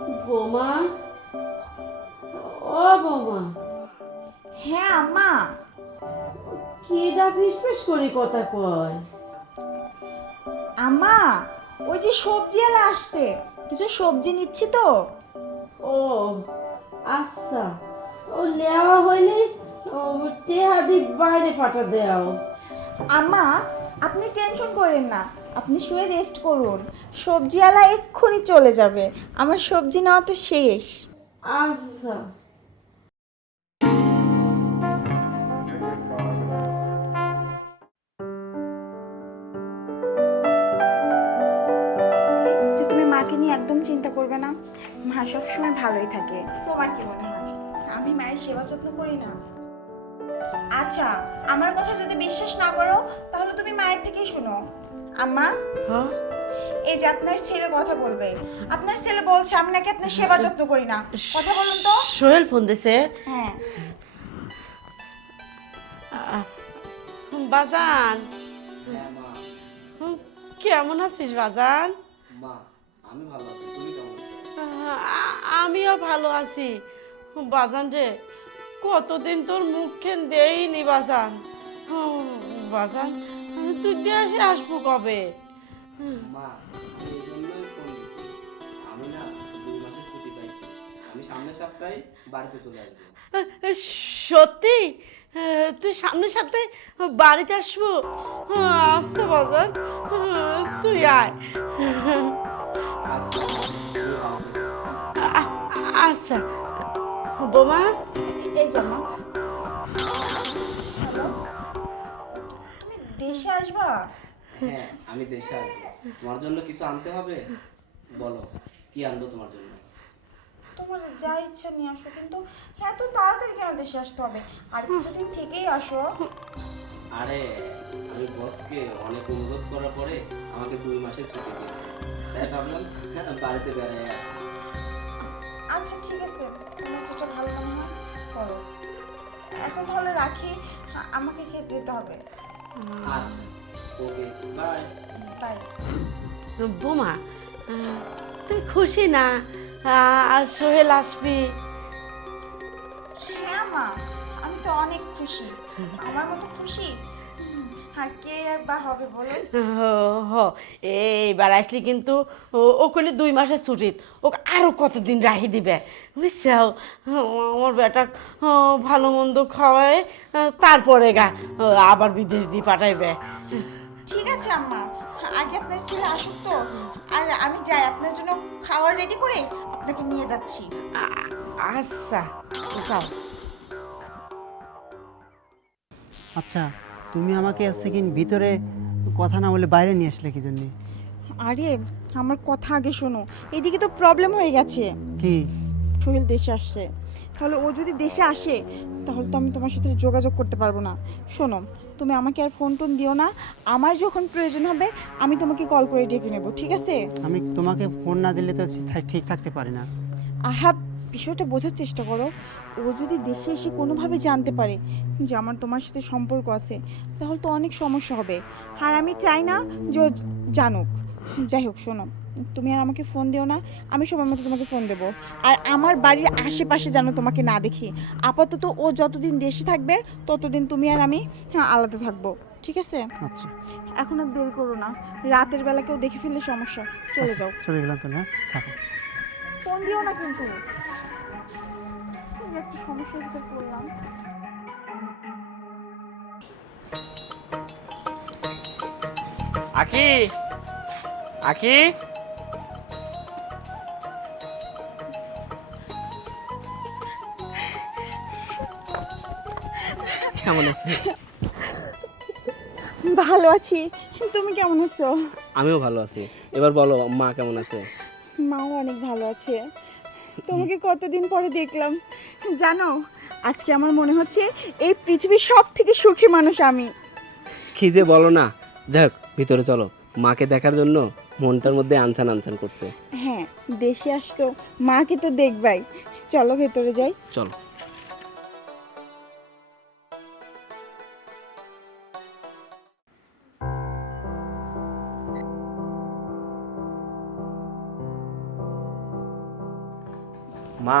বোমা? ও বোমা। হ্যাঁ আম্মা। কি ডা ফিস ফিস করে কথা কয়? আম্মা ওই যে সবজিওয়ালা আসছে। কিছু সবজি নিচ্ছি তো। ও আচ্ছা। ও নেওয়া হইলে ও টেহা দি বাইরে পাঠা দেও। আম্মা আপনি টেনশন করেন না। আপনি শুয়ে রেস্ট করুন। সবজিওয়ালা এক্ষুনি চলে যাবে। আমার সবজি নেওয়া তো শেষ। আচ্ছা। তুমি মাকে নিয়ে একদম চিন্তা করবে না। মা সবসময় ভালোই থাকে। তোমার কি মনে হয়? আমি মায়ের সেবা যত্ন করি না। আচ্ছা আমার কথা যদি বিশ্বাস না করো তাহলে তুমি মায়ের থেকেই শোনো। আম্মা? হ্যাঁ? এই যে আপনার ছেলে কথা বলবে। আপনার ছেলে বলছে আমি নাকি আপনার সেবা যত্ন করি না। কথা বলুন তো। সোহেল ফোন দিছে। হ্যাঁ। বাজান। হ্যাঁ হুম, কেমন আছিস বাজান? আমি ভালো আছি। তুমি কেমন আছো? আমিও ভালো আছি। বাজান রে কতদিন তোর মুখখান দেইনি বাজান। হুম, বাজান তুই দেশে আসব কবে? মা আমি এই জন্যই ফোন দিচ্ছি। আমি না দুই মাসের ছুটি পাইছি। আমি সামনের সপ্তাহে বাড়িতে চলে আসব। সত্যি? তুই সামনের সপ্তাহে বাড়িতে আসব? আচ্ছা বাজান তুই আয়। আচ্ছা আ- আচ্ছা। বোমা এই জন্য দেশে আসবা? হ্যাঁ আমি দেশে আসব। তোমার জন্য কিছু আনতে হবে? বলো কি আনব তোমার জন্য? তোমার যা ইচ্ছা নিয়ে আসো কিন্তু এত তাড়াতাড়ি কেন দেশে আসতে হবে? আর কিছুদিন থেকেই আসো। আরে আমি বসকে অনেক অনুরোধ করার পরে আমাকে দুই মাসের ছুটি দিয়েছে। তাই ভাবলাম হ্যাঁ, বাড়িতে বেড়াই আচ্ছা ঠিক আছে। তোমার যেটা ভালো মনে হয় করো। এখন তাহলে রাখি আমাকে খেতে দিতে হবে। আচ্ছা বোমা তুই খুশি না? আর সোহেল আসবি? হ্যাঁ মা, আমি তো অনেক খুশি। আমার মতো খুশি? এইবার আসলি কিন্তু ও- ও কইলে দুই মাসের ছুটি। ওকে আরও কতদিন রাহি দিবে? বুঝছাও? আমার বেটা ভালো মন্দ খাওয়ায় তারপরে গা আবার বিদেশ দিয়ে পাঠাইবে। ঠিক আছে আম্মা। আগে আপনার ছেলে আসুক তো। আর আমি যাই আপনার জন্য খাবার রেডি করে আপনাকে নিয়ে যাচ্ছি। আচ্ছা যাও। আচ্ছা তুমি আমাকে সেকেন্ড ভিতরে কথা না বলে বাইরে নিয়ে আসলে কি জন্য? আরে আমার কথা আগে শোনো। এদিকে তো প্রবলেম হয়ে গেছে। কি? সোহেল দেশে আসছে। তাহলে ও যদি দেশে আসে তাহলে তো আমি তোমার সাথে যোগাযোগ করতে পারব না। শোনো তুমি আমাকে আর ফোন টোন দিও না। আমার যখন প্রয়োজন হবে আমি তোমাকে কল করে ডেকে নেব ঠিক আছে? আমি তোমাকে ফোন না দিলে তো ঠিক থাকতে পারি না। আহা বিষয়টা বোঝার চেষ্টা করো। ও যদি দেশে এসে কোনোভাবে জানতে পারে যে আমার তোমার সাথে সম্পর্ক আছে তাহলে তো অনেক সমস্যা হবে। আর আমি চাই না যে ও জানুক। যাই হোক শোনো তুমি আর আমাকে ফোন দিও না। আমি সময় মতো তোমাকে ফোন দেবো। আর আমার বাড়ির আশেপাশে যেন তোমাকে না দেখি। আপাতত ও যতদিন দেশে থাকবে ততদিন তুমি আর আমি হ্যাঁ আলাদা থাকব। ঠিক আছে? আচ্ছা। এখন আর দেরি করো না। রাতের বেলা কেউ দেখে ফেললে সমস্যা। চলে যাও। চলে গেলাম তাহলে হ্যাঁ। ফোন দিও না কিন্তু। সমস্যার ভিতর পড়লাম আকি আকি। কেমন আছে? ভালো আছি। তুমি কেমন আছো? আমিও ভালো আছি। এবার বলো মা কেমন আছে? মাও অনেক ভালো আছে। তোমাকে কতদিন পরে দেখলাম। জানো আজকে আমার মনে হচ্ছে এই পৃথিবীর সব থেকে সুখী মানুষ আমি। কি যে বলো না যাক ভিতরে চলো। মাকে দেখার জন্য মনটার মধ্যে আনসান আনসান করছে। হ্যাঁ দেশে আসতো মাকে তো দেখবাই। চলো ভেতরে যাই। চলো। মা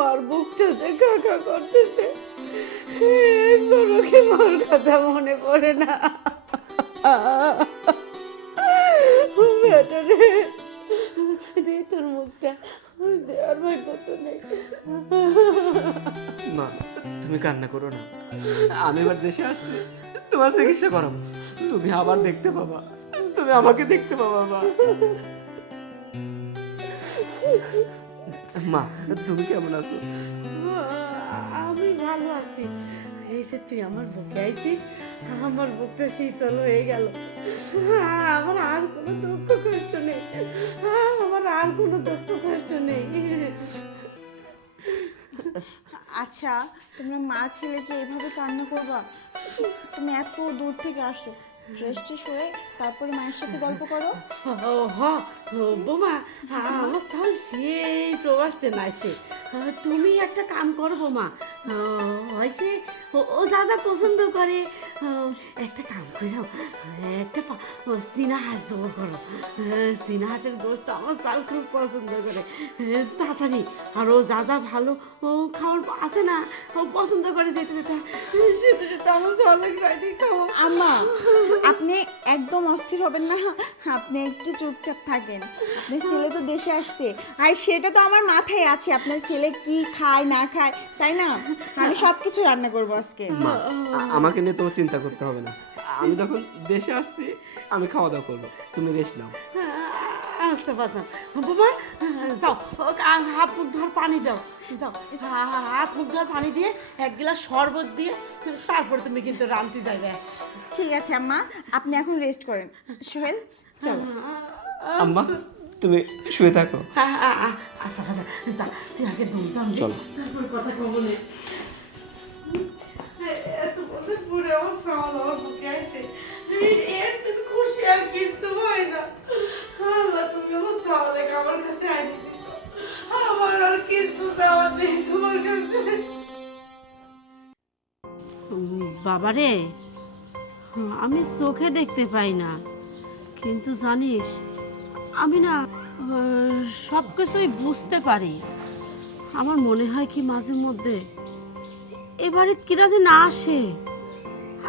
মার বুকটাতে কাকা করতেছে। তোরকে মার কথা মনে পড়ে না। বেটা রে দে তোর মুখটা দেওয়ার ভাগ্য নেই। মা, তুমি কান্না করো না। আমি এবার দেশে আসছি, তোমার চিকিৎসা করাবো। তুমি আবার দেখতে পাবা। তুমি আমাকে দেখতে পাবা, মা। মা তুমি কেমন আছো? আমি ভালো আছি। এই যে তুই আমার বুকে আইছিস আমার বুকটা শীতল হয়ে গেল। আমার আর কোনো দুঃখ কষ্ট নেই। আমার আর কোনো দুঃখ কষ্ট নেই। আচ্ছা তোমরা মা ছেলেকে এইভাবে কান্না করবা? তুমি এত দূর থেকে আসো। ফ্রেশ ট্রেশ হয়ে তারপরে মায়ের সাথে গল্প করো। হ বোমা আমার সাল সেই প্রবাসতে নাইছে তুমি একটা কাম করো বোমা। হয়েছে ও- যা পছন্দ করে একটা কাম করো একটা চীনা হাঁস দেবো করো। চীনা হাঁসের গোস্ত আমার চাল খুব পছন্দ করে। তাড়াতাড়ি। আর ও যা ভালো, ও খাওয়ার আছে না, ও পছন্দ করে যেতে যেতে সেটা যেতে আমার চালে খাইতে খাব আম্মা, আপনি একদম অস্থির হবেন না। আপনি একটু চুপচাপ থাকেন। আপনার ছেলে তো দেশে আসছে। আর সেটা তো আমার মাথায় আছে আপনার ছেলে কি খায় না খায় তাই না? আমি সব কিছু রান্না করব আজকে। মা আমাকে নিয়ে তোমার চিন্তা করতে হবে না। আমি যখন দেশে আসছি আমি খাওয়া দাওয়া করব। তুমি রেস্ট নাও। আচ্ছা বাজান বোমা যাও হাত মুখ ধর পানি দাও। যাও হা- হা- হাত মুখ ধর পানি দিয়ে এক গ্লাস শরবত দিয়ে তারপরে তুমি কিন্তু রাঁধতে যাবে ঠিক আছে আম্মা আপনি এখন রেস্ট করেন। সোহেল চলো। আম্মা তুমি শুয়ে থাকো। আ- আ- আ- আচ্ছা আচ্ছা যা তুই আগে দুমদাম চলো। তারপর কথা কব নে। এত বছর পরে আমার সামাল আমার বুকে আইছে এর থেকে খুশি আর কিছু হয় না। আল্লাহ তুমি আমার সামালে আমার কাছে আইনি আমার আর কিছু দেওয়া নেই তোমার কাছে। বাবারে আমি চোখে দেখতে পাই না। কিন্তু জানিস আমি না সব কিছুই বুঝতে পারি। আমার মনে হয় কি মাঝে মধ্যে এবারে কিরা যে না আসে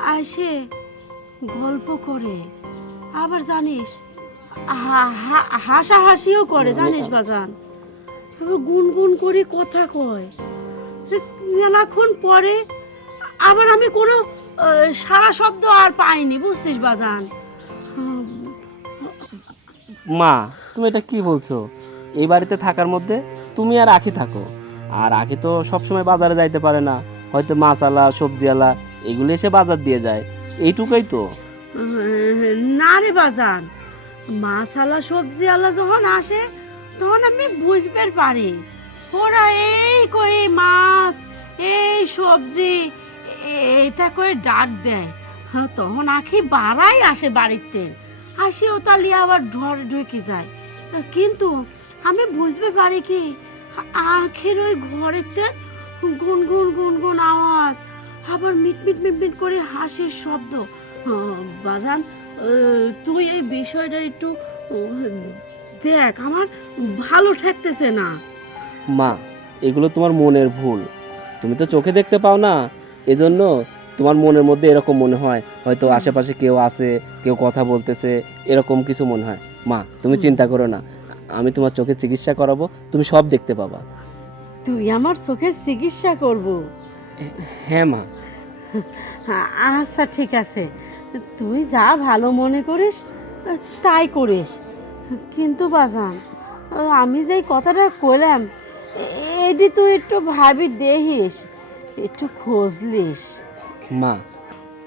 আসে গল্প করে। আবার জানিস, হা- হা- হাসাহাসিও করে, জানিস বাজান? আবার গুনগুন করে কথা কয়। মেলাক্ষণ পরে আবার আমি কোনো সারা শব্দ আর পাইনি, বুঝছিস বাজান? মা তুমি এটা কি বলছো? এই বাড়িতে থাকার মধ্যে তুমি আর আখি থাকো। আর আখি তো সবসময় বাজারে যাইতে পারে না। হয়তো মাছ আলা সবজি আলা এগুলো এসে বাজার দিয়ে যায়। এইটুকুই তো। না রে বাজান মাছালা সবজি আলা যখন আসে তখন আমি বুঝতে পারি। ওরা এই কই মাছ এই সবজি এইটা করে ডাক দেয়। হ্যাঁ, তখন আখি বাড়াই আসে বাড়িতে। আসি ও তালি আবার ঢর ঢুকে যায়। কিন্তু আমি বুঝতে পারি কি, আখের ওই ঘরেতে গুনগুন গুনগুন আওয়াজ, আবার মিটমিট মিটমিট করে হাসির শব্দ। বাজান তুই এই বিষয়টা একটু দেখ, আমার ভালো ঠেকতেছে না। মা, এগুলো তোমার মনের ভুল। তুমি তো চোখে দেখতে পাও না। এজন্য তোমার মনের মধ্যে এরকম মনে হয়? হয়তো আশেপাশে কেউ আছে কেউ কথা বলতেছে এরকম কিছু মনে হয়। মা তুমি চিন্তা করো না। আমি তোমার চোখে চিকিৎসা করাবো তুমি সব দেখতে পাবা। তুই আমার চোখের চিকিৎসা করব? হ্যাঁ মা। আচ্ছা ঠিক আছে। তুই যা ভালো মনে করিস তাই করিস। কিন্তু বাজান আমি যে কথাটা কইলাম এটি তুই একটু ভাবি দেখিস একটু খোঁজলিস মা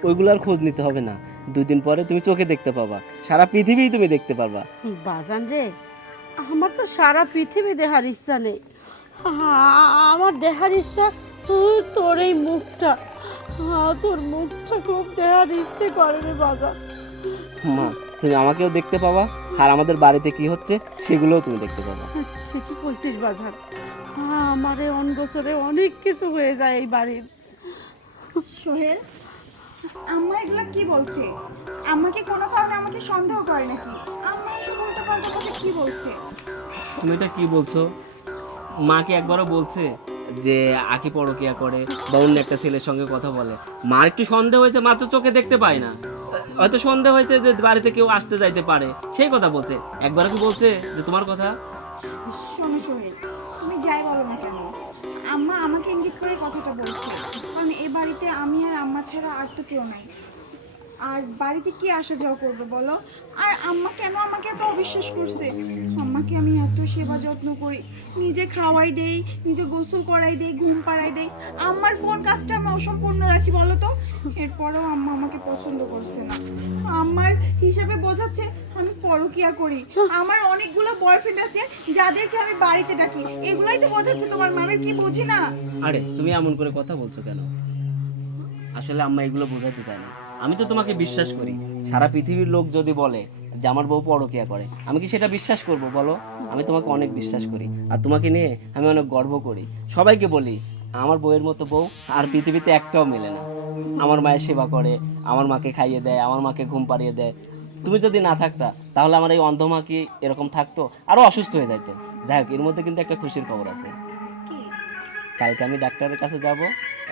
ওইগুলার খোঁজ নিতে হবে না। দুই দিন পরে তুমি চোখে দেখতে পাবা। সারা পৃথিবী তুমি দেখতে পারবা। বাজান রে আমার তো সারা পৃথিবী দেখার ইচ্ছা নেই। আমার দেখার ইচ্ছা তোর এই মুখটা। তোর মুখটা খুব দেখার ইচ্ছে করে রে বাজান। মা তুমি আমাকেও দেখতে পাবা আর আমাদের বাড়িতে কি হচ্ছে সেগুলোও তুমি দেখতে পাবা। ঠিকই কইছিস বাজার আমার এই বছরে অনেক কিছু হয়ে যায় এই বাড়ির। সোহেল আম্মা এগুলা কি বলছে? আমাকে কোনো কারণে আমাকে সন্দেহ করে নাকি? আম্মা এসব কথা কি বলছে? তুমি এটা কি বলছো? মাকে একবারও বলছে যে আকি পরকিয়া করে বা অন্য একটা ছেলের সঙ্গে কথা বলে। মার একটু সন্দেহ হয়েছে মা তো চোখে দেখতে পায় না। হয়তো সন্দেহ হয়েছে যে বাড়িতে কেউ আসতে যাইতে পারে। সেই কথা বলছে। একবারও কি বলছে যে তোমার কথা? শোনো সোহেল তুমি যাই বলো না কেন আম্মা আমাকে ইঙ্গিত করে কথাটা বলছে। বাড়িতে আমি আর আম্মা ছাড়া আর তো কেউ নাই। আর বাড়িতে কি আসা যাওয়া করবে বলো? আর আম্মা কেন আমাকে এত অবিশ্বাস করছে? আম্মাকে আমি এত সেবা যত্ন করি, নিজে খাওয়াই দেই, নিজে গোসল করাই দেই, ঘুম পাড়াই দেই। আম্মার কোন কাজটা আমি অসম্পূর্ণ রাখি বলো তো? এরপরেও আম্মা আমাকে পছন্দ করছে না। আমার হিসাবে বোঝাচ্ছে আমি পরকিয়া করি। আমার অনেকগুলো বয়ফ্রেন্ড আছে যাদেরকে আমি বাড়িতে ডাকি। এগুলাই তো বোঝাচ্ছে তোমার মামের কি বুঝি না? আরে, তুমি এমন করে কথা বলছো কেন? আসলে আম্মা এগুলো বোঝাতে চায় না। আমি তো তোমাকে বিশ্বাস করি। সারা পৃথিবীর লোক যদি বলে যে আমার বউ পরকিয়া করে আমি কি সেটা বিশ্বাস করব? বলো। আমি তোমাকে অনেক বিশ্বাস করি। আর তোমাকে নিয়ে আমি অনেক গর্ব করি। সবাইকে বলি আমার বউয়ের মতো বউ আর পৃথিবীতে একটাও মেলে না। আমার মায়ের সেবা করে আমার মাকে খাইয়ে দেয় আমার মাকে ঘুম পাড়িয়ে দেয়। তুমি যদি না থাকতা তাহলে আমার এই অন্ধ মা কি এরকম থাকতো? আরও অসুস্থ হয়ে যাইতো। যাই হোক এর মধ্যে কিন্তু একটা খুশির খবর আছে। কালকে আমি ডাক্তারের কাছে যাব।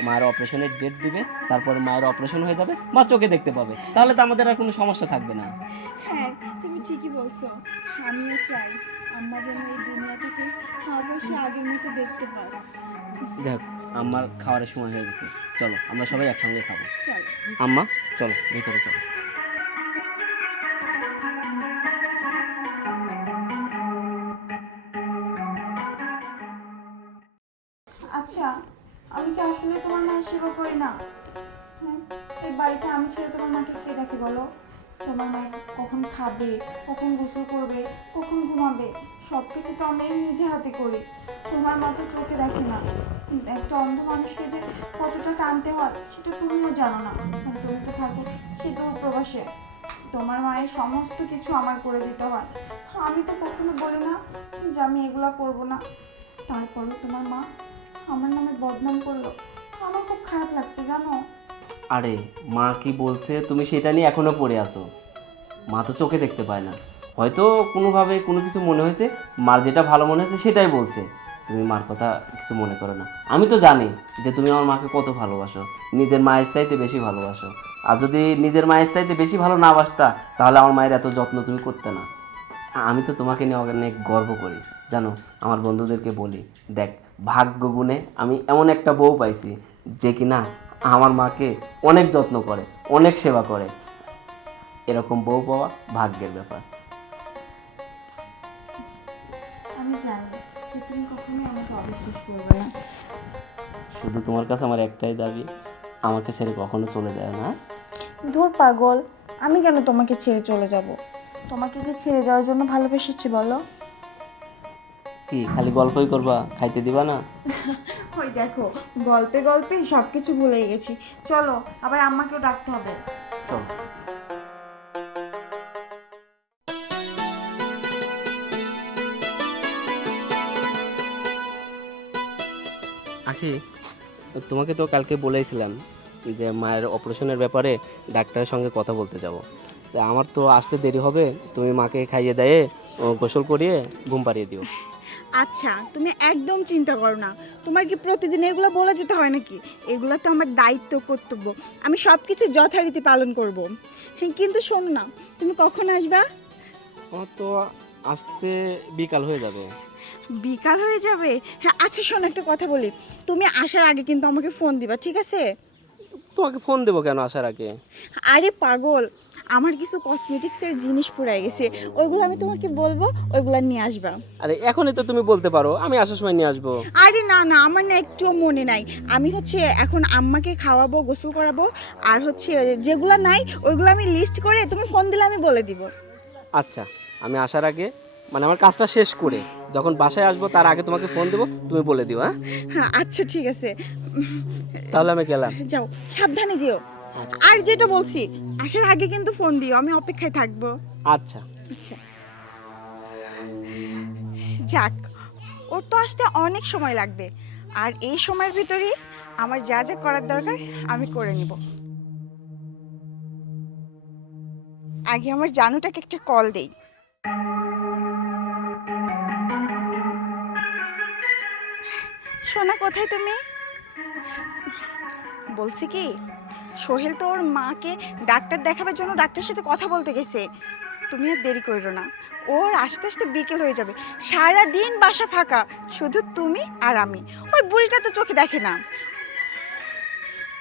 মায়ের অপারেশনের ডেট দিবে তারপর মায়ের অপারেশন হয়ে যাবে মা চোখে দেখতে পাবে। তাহলে তো আমাদের আর কোনো সমস্যা থাকবে না। হ্যাঁ তুমি ঠিকই বলছো। আমিও চাই আম্মা যেন এই দুনিয়াটাকে অবশ্যই আগের মতো দেখতে পায়। যাক আমার খাওয়ার সময় হয়ে গেছে। চলো আমরা সবাই একসঙ্গে খাব। চলো। আম্মা চলো ভিতরে চলো। আচ্ছা আমি কি আসলে তোমার মায়ের সেবা করি না? হ্যাঁ এই বাড়িতে আমি ছেড়ে তোমার মাকে কে ডাকি বলো? তোমার মা কখন খাবে, কখন গোসল করবে, কখন ঘুমাবে? সব কিছু তো আমি নিজে হাতে করি। তোমার মা তো চোখে দেখে না। একটা অন্ধ মানুষকে যে কতটা টানতে হয়, সেটা তুমিও জানো না। তুমি তো থাকো সেটাও প্রবাসে। তোমার মায়ের সমস্ত কিছু আমার করে দিতে হয়। আমি তো কখনো বলি না যে আমি এগুলা করব না। তারপরেও তোমার মা আমার নামে বদনাম করল। আমার খুব খারাপ লাগছে, জানো? আরে, মা কি বলছে? তুমি সেটা নিয়ে এখনও পড়ে আছো। মা তো চোখে দেখতে পায় না। হয়তো কোনোভাবে কোনো কিছু মনে হয়েছে, মার যেটা ভালো মনে হয়েছে সেটাই বলছে। তুমি মার কথা কিছু মনে করো না। আমি তো জানি যে তুমি আমার মাকে কত ভালোবাসো। নিজের মায়ের চাইতে বেশি ভালোবাসো। আর যদি নিজের মায়ের চাইতে বেশি ভালো না বাসতা, তাহলে আমার মায়ের এত যত্ন তুমি করতে না। আমি তো তোমাকে নিয়ে অনেক গর্ব করি। জানো, আমার বন্ধুদেরকে বলি, দেখ ভাগ্য গুণে আমি এমন একটা বউ পাইছি যে কিনা আমার মাকে অনেক যত্ন করে অনেক সেবা করে। এরকম বউ পাওয়া ভাগ্যের ব্যাপার। আমি জানি যে তুমি কখনোই আমাকে অবিশ্বাস করবে না। শুধু তোমার কাছে আমার একটাই দাবি আমাকে ছেড়ে কখনো চলে যায় না। ধুর পাগল আমি কেন তোমাকে ছেড়ে চলে যাব? তোমাকে কি ছেড়ে যাওয়ার জন্য ভালোবেসেছি বলো? কি? খালি গল্পই করবা? খাইতে দিবা না? ওই দেখো গল্পে গল্পে সব কিছু ভুলে গেছি। চলো আবার আম্মাকেও ডাকতে হবে। চল। আশি তোমাকে তো কালকে বলেছিলাম যে মায়ের অপারেশনের ব্যাপারে ডাক্তারের সঙ্গে কথা বলতে যাব। আমার তো আসতে দেরি হবে। তুমি মাকে খাইয়ে দেয়ে ও গোসল করিয়ে ঘুম পাড়িয়ে দিও। আচ্ছা তুমি একদম চিন্তা করো না। তোমার কি প্রতিদিন এগুলো বলে যেতে হয় নাকি? এগুলো তো আমার দায়িত্ব কর্তব্য। আমি সব কিছু যথারীতি পালন করব। হ্যাঁ, কিন্তু শোন না তুমি কখন আসবা? আমার তো আসতে বিকাল হয়ে যাবে। বিকাল হয়ে যাবে? হ্যাঁ আচ্ছা শোন একটা কথা বলি। তুমি আসার আগে কিন্তু আমাকে ফোন দিবা ঠিক আছে? তোমাকে ফোন দেবো কেন আসার আগে? আরে পাগল আমার কিছু কসমেটিক্সের জিনিস পুরাই গেছে। ওইগুলো আমি তোমাকে বলব ওইগুলো নিয়ে আসবা। আরে এখনই তো তুমি বলতে পারো আমি আসার সময় নিয়ে আসব। আরে না না আমার না একটুও মনে নাই। আমি হচ্ছে এখন আম্মাকে খাওয়াবো গোসল করাবো আর হচ্ছে যেগুলো নাই ওইগুলো আমি লিস্ট করে তুমি ফোন দিলে আমি বলে দিব। আচ্ছা আমি আসার আগে মানে আমার কাজটা শেষ করে যখন বাসায় আসব তার আগে তোমাকে ফোন দেবো তুমি বলে দিও হ্যাঁ? হ্যাঁ আচ্ছা ঠিক আছে। তাহলে আমি গেলাম। যাও সাবধানে যেও। আর যেটা বলছি আসার আগে কিন্তু ফোন দিও আমি অপেক্ষায় থাকব। আচ্ছা। আচ্ছা। যাক ওর তো আসতে অনেক সময় লাগবে। আর এই সময়ের ভিতরেই আমার যা যা করার দরকার আমি করে নিব। আগে আমার জানুটাকে একটা কল দেই। সোনা কোথায় তুমি? বলছি কি সোহেল তো ওর মাকে ডাক্তার দেখাবার জন্য ডাক্তারের সাথে কথা বলতে গেছে। তুমি আর দেরি করো না। ওর আস্তে আস্তে বিকেল হয়ে যাবে। সারা দিন বাসা ফাঁকা। শুধু তুমি আর আমি। ওই বুড়িটা তো চোখে দেখে না।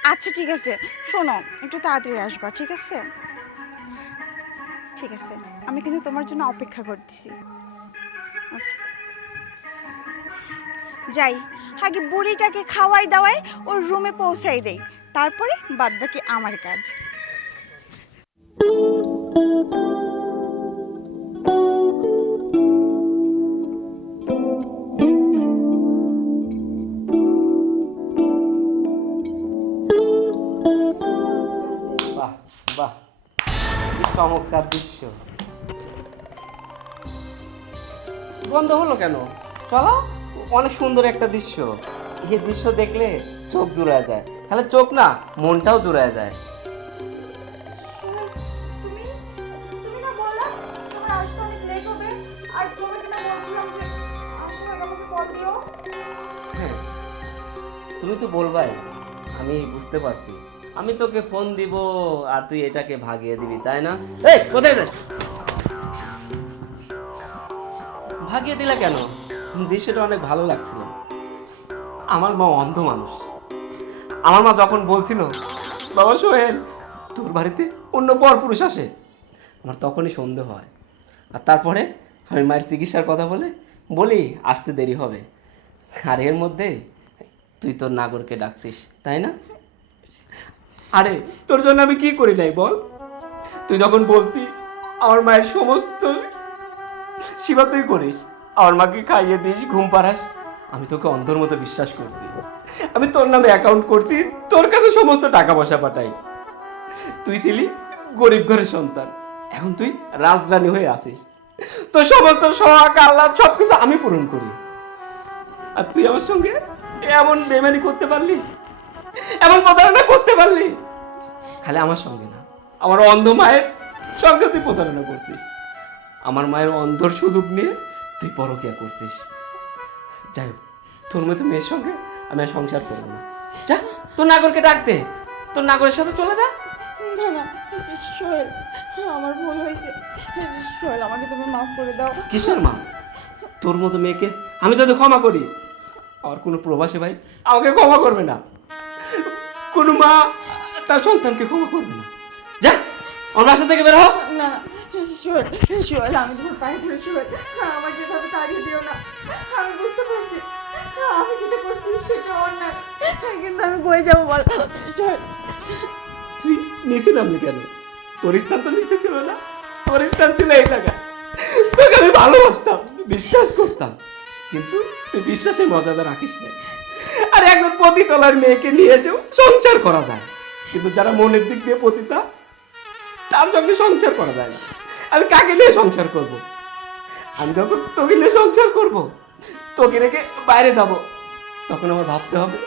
আচ্ছা ঠিক আছে। শোনো, একটু তাড়াতাড়ি আসবা, ঠিক আছে? ঠিক আছে। আমি কিন্তু তোমার জন্য অপেক্ষা করতেছি. যাই। আগে বুড়িটাকে খাওয়াই দাওয়াই ওর রুমে পৌঁছাই দেই। তারপরে বাদ বাদবাকি আমার কাজ। বাহ চমৎকার দৃশ্য। বন্ধ হলো কেন? চলো, অনেক সুন্দর একটা দৃশ্য। এই দৃশ্য দেখলে চোখ জুড়ায় যায়। তাহলে চোখ না, মনটাও জুড়ায় যায়। হ্যাঁ তুমি তো বলবাই, আমি বুঝতে পারছি। আমি তোকে ফোন দিব, আর তুই এটাকে ভাগিয়ে দিবি, তাই না? এই, কোথায় ভাগিয়ে দিলা কেন? দৃশ্যটা অনেক ভালো লাগছিল। আমার মা অন্ধ মানুষ। আমার মা যখন বলছিল, বাবা সোহেল, তোর বাড়িতে অন্য পর পুরুষ আসে? আমার তখনই সন্দেহ হয়। আর তারপরে আমি মায়ের চিকিৎসার কথা বলে, বলি, আসতে দেরি হবে। আর এর মধ্যে তুই তোর নাগরকে ডাকছিস, তাই না? আরে, তোর জন্য আমি কি করি নাই বল? তুই যখন বলতি, আমার মায়ের সমস্ত সেবা তুই করিস। আমার মাকে খাইয়ে দিস, ঘুম পাড়াস আমি তোকে অন্ধর মতো বিশ্বাস করছি। আমি তোর নামে অ্যাকাউন্ট করছি, তোর কাছে সমস্ত টাকা পয়সা পাঠাই। তুই ছিলি গরিব ঘরের সন্তান। এখন তুই রাজরানী হয়ে আসিস তোর সমস্ত শখ, আহ্লাদ সব কিছু আমি পূরণ করি। আর তুই আমার সঙ্গে এমন বেমানি করতে পারলি? এমন প্রতারণা করতে পারলি? খালি আমার সঙ্গে না, আমার অন্ধ মায়ের সঙ্গে তুই প্রতারণা করছিস। আমার মায়ের অন্ধর সুযোগ নিয়ে তুই পরকিয়া করছিস। যাই হোক তোর মতো মেয়ের সঙ্গে আমি আর সংসার করব না। যা তোর নাগরকে ডাক দে। তোর নাগরের সাথে চলে যা। না না সোহেল আমার ভুল হয়েছে। সোহেল আমাকে তুমি মাফ করে দাও। কিসের মা? তোর মতো মেয়েকে আমি যদি ক্ষমা করি। আর কোনো প্রবাসী ভাই আমাকে ক্ষমা করবে না। কোনো মা তার সন্তানকে ক্ষমা করবে না। যা আমার বাসা থেকে বের হ। না না আমি তো ভালোবাসতাম বিশ্বাস করতাম কিন্তু তুই বিশ্বাসের রাখিস না আর একজন পতিতলার মেয়েকে নিয়ে এসেও সংসার করা যায় কিন্তু যারা মনের দিক দিয়ে পতিতা তার সঙ্গে সংসার করা যায় না আমি কাকে নিয়ে সংসার করব? আমি যখন তোকে নিয়ে সংসার করব, তোকে রেখে বাইরে যাব, তখন আমার ভাবতে হবে,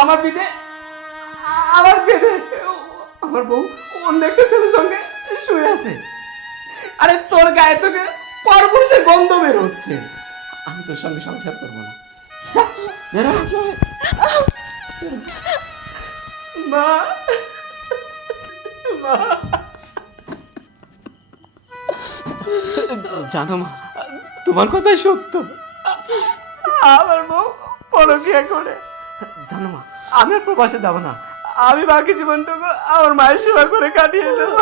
আমার পিঠে, আমার পেটে আমার বউ অন্য একটা ছেলের সঙ্গে শুয়ে আছে। আরে তোর গায়ে তোকে পরপুরুষের গন্ধ বের হচ্ছে আমি তোর সঙ্গে সংসার করব না। মা মা। জানো মা, তোমার কথা সত্য। আমার বউ পরকিয়া করে। জানো মা, আমি আর প্রবাসে যাব না। আমি বাকি জীবনটুকু আমার মায়ের সেবা করে কাটিয়ে দেবো।